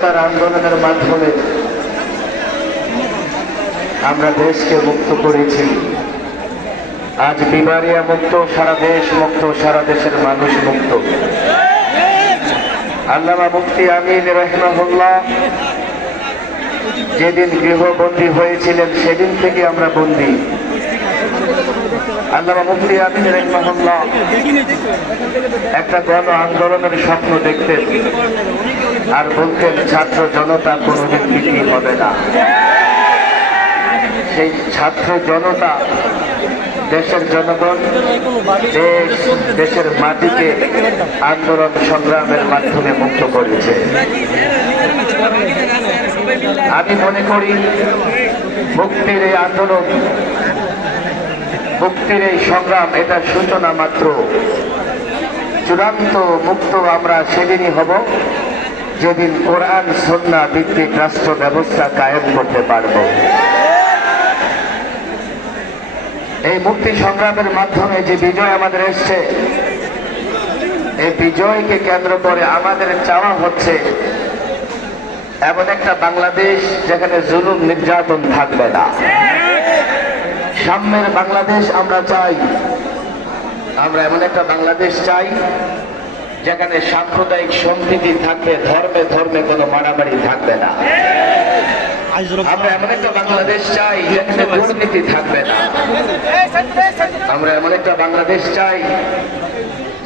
আন্দোলনের মাধ্যমে আমরা দেশকে মুক্ত করেছি। আজ বিবারিয়া মুক্ত, সারা দেশ মুক্ত, সারা দেশের মানুষ মুক্ত। আল্লামা মুফতি আমিন রাহিমাহুল্লাহ যেদিন গৃহবন্দী হয়েছিলেন সেদিন থেকে আমরা বন্দী। আল্লামা মুফতি আমিন রাহিমাহুল্লাহ একটা গণ আন্দোলনের স্বপ্ন দেখতেন আর বলতেন ছাত্র জনতা কোনোদিন বিক্রি হবে না। সেই ছাত্র জনতা দেশের জনগণ, দেশের মাটিকে আন্দোলন সংগ্রামের মাধ্যমে মুক্ত করেছে। আমি মনে করি মুক্তির এই আন্দোলন, মুক্তির এই সংগ্রাম এটা সূচনা মাত্র। চূড়ান্ত মুক্ত আমরা সেদিনই হব যেদিন কোরআন সুন্নাহ ভিত্তিক রাষ্ট্র ব্যবস্থা কায়েম করতে পারব। এই মুক্তি সংগ্রামের মাধ্যমে যে বিজয় আমাদের এসছে, এই বিজয়কে কেন্দ্র করে আমাদের চাওয়া হচ্ছে এমন একটা বাংলাদেশ যেখানে জুলুম নির্যাতন থাকবে না। সাম্যের বাংলাদেশ আমরা চাই। আমরা এমন একটা বাংলাদেশ চাই যেখানে সাম্প্রদায়িক সম্প্রীতি থাকবে, ধর্মে ধর্মে কোনো মারামারি থাকবে না। আমরা এমন একটা বাংলাদেশ চাই যেখানে দুর্নীতি থাকবে না। আমরা এমন একটা বাংলাদেশ চাই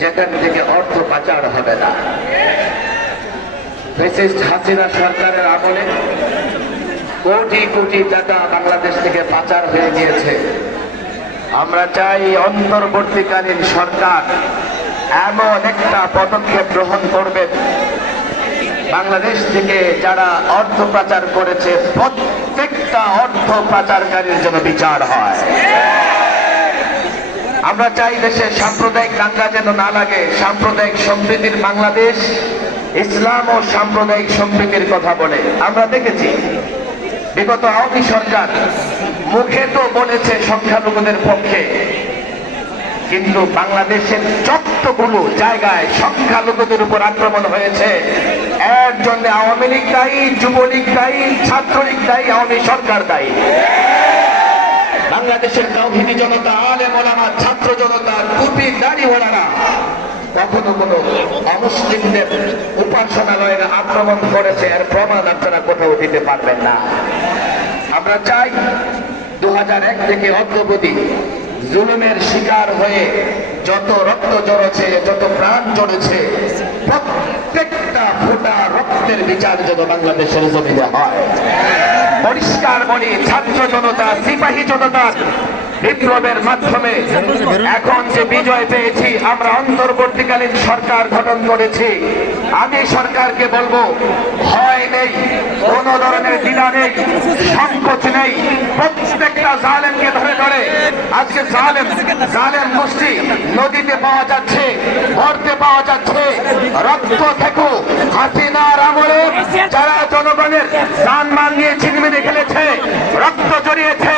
যেখান থেকে অর্থ পাচার হবে না। ফ্যাসিস্ট হাসিনা সরকারের আমলে কোটি কোটি টাকা বাংলাদেশ থেকে পাচার হয়ে গিয়েছে। আমরা চাই অন্তর্বর্তীকালীন সরকার এমন একটা পদক্ষেপ গ্রহণ করবেন বাংলাদেশ থেকে যারা অর্থ পাচার করেছে প্রত্যেকটা অর্থ পাচারকারীর জন্য বিচার হয়। আমরা চাই দেশে সাম্প্রদায়িক দাঙ্গা যেন না লাগে। সাম্প্রদায়িক সম্প্রীতির বাংলাদেশ ইসলাম ও সাম্প্রদায়িক সম্প্রীতির কথা বলে। আমরা দেখেছি বিগত আওয়ামী সরকার মুখে তো বলেছে সংখ্যালঘুদের পক্ষে, কিন্তু বাংলাদেশের যতগুলো জায়গায় সংখ্যালঘুদের উপর আক্রমণ হয়েছে এর জন্য আওয়ামী লীগ দায়ী, যুবলীগ দায়ী, ছাত্রলীগ দায়ী, আওয়ামী সরকার দায়ী। বাংলাদেশের তাওহীদি জনতা, আলেম ওলামা, ছাত্র জনতা, টুপি দাড়িওয়ালারা কখনো কোনো অমুসলিমদের উপাসনালয়ের আক্রমণ করেছে এর প্রমাণ আপনারা কোথাও দিতে পারবেন না। আমরা চাই 2001 থেকে অদ্যাবধি জুলুমের শিকার হয়ে যত রক্ত ঝরেছে, যত প্রাণ ঝরেছে, প্রত্যেকটা ফোঁটা রক্তের বিচার যেন বাংলাদেশের জমিনে হয়। পরিষ্কার বলি, ছাত্র জনতা, সিপাহী জনতার বিপ্লবের মাধ্যমে এখন যে বিজয় পেয়েছি, আমরা অন্তর্বর্তীকালীন সরকার গঠন করেছি। আমি সরকারকে বলবো, ভয় নেই, কোন ধরনের দ্বিধা নেই, সংকোচ নেই। প্রত্যেকটা জালেমকে ধরে ধরে আজকে জালেম গোষ্ঠী নদীতে পাওয়া যাচ্ছে, ভরতে পাওয়া যাচ্ছে। রক্ত থেকে হাসিনার আমলে যারা জনগণের জানমাল নিয়ে ছিনিমিনি খেলেছে, রক্ত জড়িয়েছে,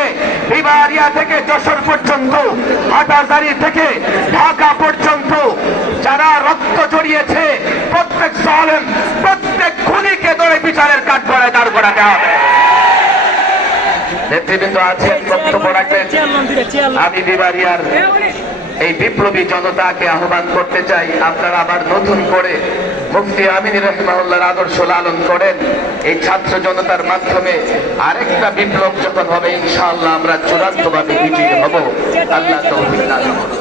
বিবারিয়া থেকে যশোর পর্যন্ত, হাটাজারি থেকে ঢাকা পর্যন্ত যারা রক্ত জড়িয়েছে, প্রত্যেক জালেম, প্রত্যেক খুনিকে ধরে বিচারের কাঠগড়ায় দাঁড় করাতে হবে। নেতৃবৃন্দ আছেন, বক্তব্য রাখবেন। আমি বিবারিয়ার এই বিপ্লবী জনতাকে আহ্বান করতে চাই, আপনারা আবার নতুন করে মুফতি আমিন রাহিমাহুল্লাহর আদর্শ লালন করেন। এই ছাত্র জনতার মাধ্যমে আরেকটা বিপ্লব যখন হবে ইনশাআল্লাহ আমরা চূড়ান্তভাবে বিজয়ী হব। আল্লাহ তৌফিক দান করুন।